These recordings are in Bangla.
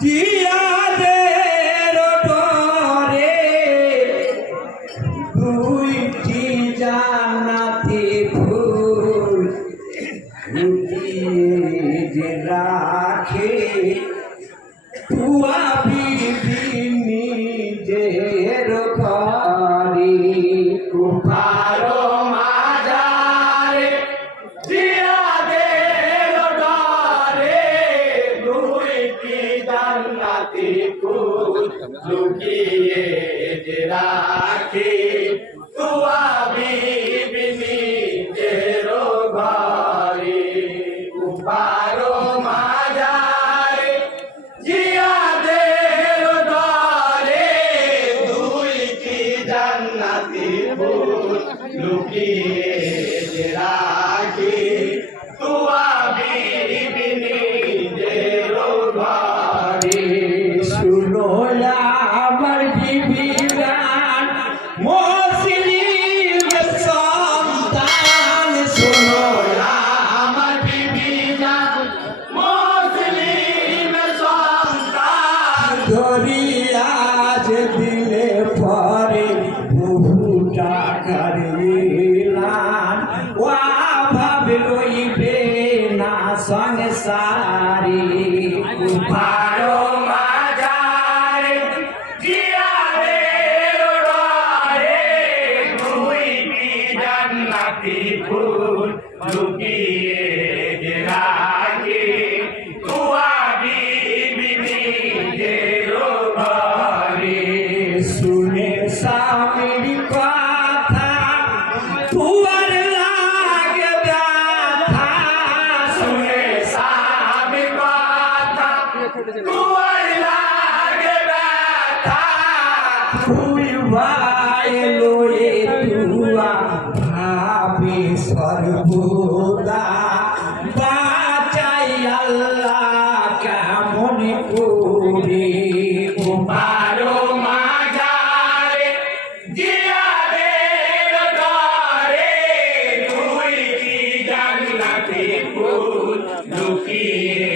জিয়া দে রোডরে দুইটি জানাতে ফুল যে রাখে। তুয়া লুকিয়ে যে রাখি তুয়াবি বিনি তেরো ঘরে। উপারো মাজারে জিয়াদের দরে কি জান্নাতি ফুল লুকিয়ে যে রাখি বায়লোয়ে তুয়া ভাবি সর্বদা। বাঁচাই আল্লাহ কেমন করে। উমারো মাজারে, জিয়াদের দরে তুই কি জান্নাতে ফুল লুকিয়ে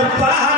parra